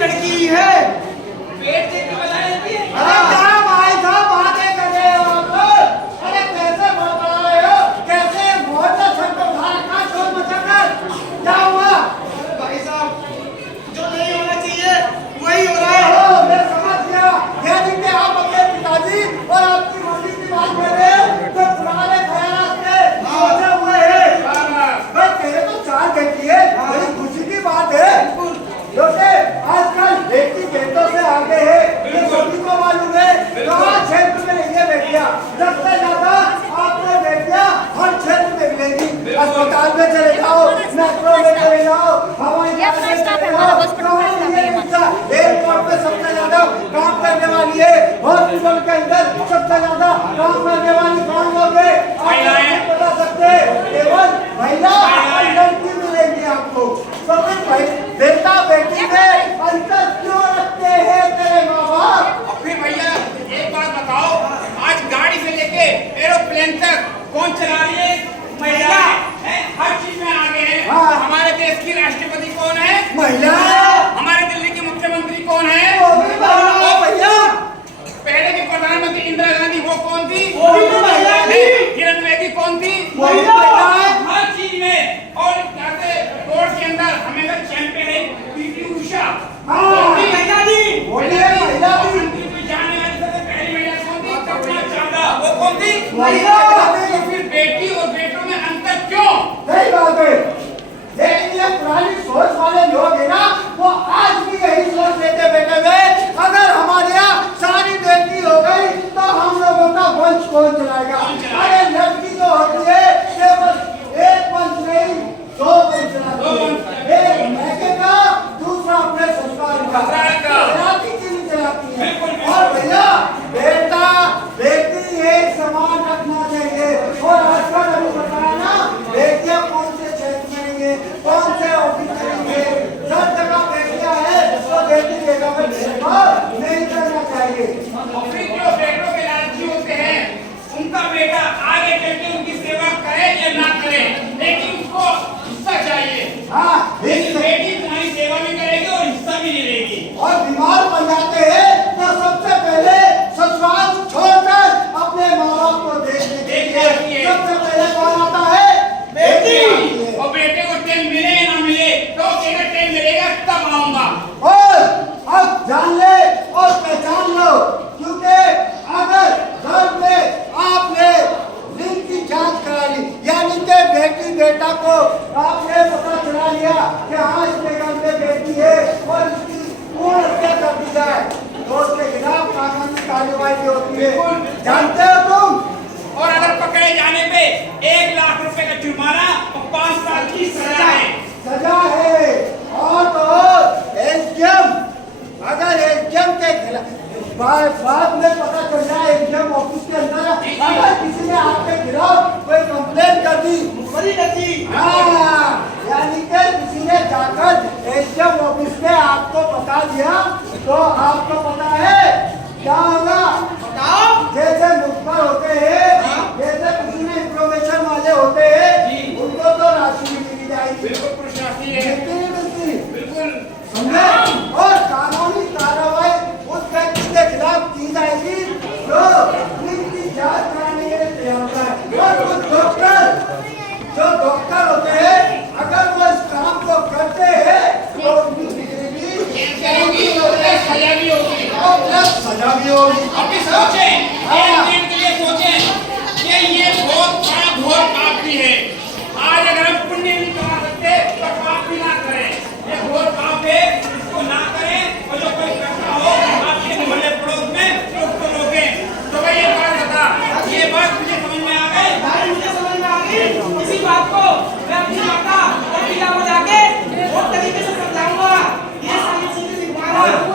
लड़की है। पेट देख के बताया कि अरे क्या भाई साहब बातें कर रहे हो आप लोग? अरे कैसे बता रहे हो? कैसे मोटा सर पे उठा रखा शोर मचाकर? क्या हुआ? भाई साहब जो नहीं होना चाहिए वही हो रहा है। ओहो, मैं समझ गया। यानी कि आप अपने पिताजी और आपकी मम्मी की बात कर रहे हैं जो पुराने ख्यालात से सोचे हुए हैं। भाई तेरे तो 4 बेटी है, बड़ी खुशी की बात है। क्योंकि आजकल बेटी बेटों से आगे है, ये सभी को मालूम है। कहाँ क्षेत्र में नहीं है बेटियां? सबसे ज्यादा आपको बेटियां हर क्षेत्र में मिलेगी। अस्पताल में चले जाओ, मेट्रो में चले जाओ, हवाई जहाज में चले जाओ, एयरपोर्ट पे सबसे ज्यादा काम करने वाली है। हॉस्पिटल के अंदर सबसे ज्यादा काम करने वाली कौन लोग है? आप बता सकते केवल महिला और लड़की मिलेगी आपको। तो फिर बेटा बेटी में अंतर क्यों रखते हैं तेरे माँ बाप? और फिर भैया एक बात बताओ, आज गाड़ी से लेके एरोप्लेन तक कौन चला रही है? महिला है। हर चीज में आगे है। हाँ। हमारे देश की राष्ट्रपति कौन है? महिला। हमारे दिल्ली की मुख्यमंत्री कौन है? वो भी महिला है भैया। पहले की प्रधानमंत्री इंदिरा गांधी वो कौन थी? वो भी महिला थी। किरण बेदी कौन थी? वो भी महिला है। हर चीज में। और कहते स्पोर्ट्स के अंदर हमेशा चैंपियन है पीटी उषा। हाँ। वो भी महिला थी। वो भी महिला और थी। अंतरिक्ष में जाने वाली सबसे पहली महिला कौन थी? कल्पना चावला। वो कौन थी? महिला थी। तो फिर बेटी और बेटों में अंतर क्यों? सही बात है। लेकिन ये पुरानी सोच वाले लोग है ना, वो आज भी यही सोच लेते बैठे हुए। अगर हमारे यहाँ सारी बेटी हो गई तो हम लोगों का वंश कौन चलाएगा? अरे लड़की जो होती है केवल एक वंश नहीं 2 वंश चलाती है। एक मैके का, दूसरा अपने ससुराल का। चलाती क्यों नहीं चलाती है? और भैया बेटा बेटी एक समान रखना चाहिए। और आजकल अभी बताया ना, बेटियां कौन से क्षेत्र में नहीं है, कौन से ऑफिस में नहीं है, सब जगह बेटियां है तो बेटी बेटा में भेदभाव नहीं करना चाहिए। और फिर जो बेटों के लालची होते हैं उनका बेटा आगे चल के उनकी सेवा करे या ना करे, लेकिन उसको हिस्सा चाहिए। हाँ, लेकिन बेटी तुम्हारी सेवा भी करेगी और हिस्सा भी ले लेगी। और बीमार पड़ जाते हैं तो सबसे पहले ससुराल छोड़कर अपने माँ बाप को देखने के लिए सबसे पहले कौन आता है? बेटी। और बेटे को टाइम मिले या ना मिले तो कहना टाइम मिलेगा तब आऊंगा। और अब जान ले और पहचान लो, क्योंकि अगर घर में आपने लिंग की जांच करा ली, यानी कि बेटी बेटा को आपने पता चला लिया कि हाँ इसके घर में बेटी है और इसकी पूर्ण हत्या कर दी जाए तो उसके खिलाफ कानूनी कार्यवाही होती है। जानते हो तुम? और अगर पकड़े जाने पे 1 लाख रुपए का जुर्माना और 5 साल की सजा है। सजा है। और तो एसडीएम, अगर एसडीएम के खिलाफ बाद में पता चल जाए एसडीएम ऑफिस के अंदर अगर किसी ने आपके खिलाफ कोई कंप्लेंट कर दी, बड़ी गलती, हाँ, यानी कि किसी ने जाकर एसडीएम ऑफिस में आपको बता दिया तो आपको पता है क्या होगा? बताओ। जैसे मुखबिर होते हैं, जैसे किसी में इंफॉर्मेशन वाले होते हैं, उनको तो राशि मिली जाएगी। बिल्कुल प्रशासनिक है। मिलती बिल्कुल समझे? और कानूनी कार्रवाई उस व्यक्ति के खिलाफ की जाएगी जो लिंग जांच कराने के लिए तैयार होता है। और कुछ जो डॉक्टर होते हैं, अगर वो इस काम को करते हैं तो उनकी सजा भी होगी और प्लस सजा भी होगी। अभी सोचें